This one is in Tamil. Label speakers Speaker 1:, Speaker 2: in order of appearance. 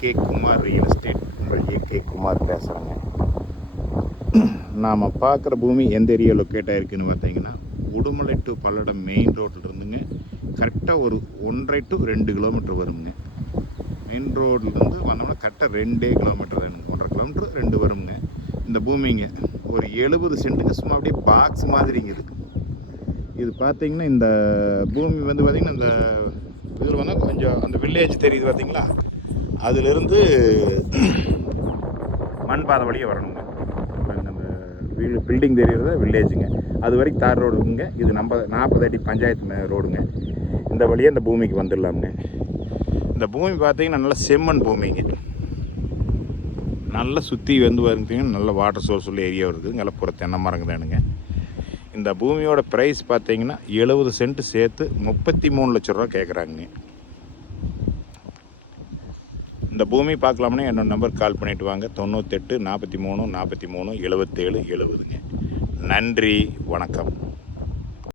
Speaker 1: கே குமார் ரியல் எஸ்டேட் உங்கள் ஏ கே குமார் பேசுகிறேங்க நாம் பார்க்குற பூமி எந்த ஏரியா லொக்கேட் ஆகிருக்குன்னு பார்த்தீங்கன்னா உடுமலை டு பல்லடம் மெயின் ரோட்டில் இருந்துங்க. கரெக்டாக ஒரு ஒன்றரை டு ரெண்டு கிலோமீட்டர் வருங்க. மெயின் ரோட்லேருந்து வந்தோம்னா கரெக்டாக ரெண்டே கிலோமீட்டர் வேணுங்க ஒன்றரை கிலோமீட்டர் ரெண்டு வருங்க. இந்த பூமிங்க ஒரு எழுபது சென்ட்டுங்க. சும்மா அப்படியே பாக்ஸ் மாதிரிங்க இது. இது பார்த்தீங்கன்னா இந்த பூமி வந்து பார்த்திங்கன்னா இந்த இதில் வந்து கொஞ்சம் அந்த வில்லேஜ் தெரியுது பார்த்தீங்களா? அதிலிருந்து மண் பாதை வழியே வரணுங்க. அந்த வீடு பில்டிங் தெரியுறத வில்லேஜுங்க அது வரைக்கும் தார் ரோடுங்க இது நம்ம நாற்பது அடி பஞ்சாயத்து மே- ரோடுங்க இந்த வழியே இந்த பூமிக்கு வந்துடலாமுங்க. இந்த பூமி பார்த்தீங்கன்னா நல்ல செம்மண் பூமிங்க. நல்லா சுற்றி வந்து வருங்க நல்ல வாட்டர் சோர்ஸ் உள்ள ஏரியா இருக்குது நல்ல புற தென்னை மரங்க தானுங்க. இந்த பூமியோட ப்ரைஸ் பார்த்தீங்கன்னா எழுபது சென்ட் சேர்த்து முப்பத்தி மூணு லட்ச ரூபா கேட்குறாங்க இந்த பூமி பார்க்கலாம்னா என்னோட நம்பர் கால் பண்ணிட்டு வாங்க. தொண்ணூத்தெட்டு நாற்பத்தி மூணு நாற்பத்தி மூணு எழுபத்தேழு எழுபதுங்க நன்றி வணக்கம்.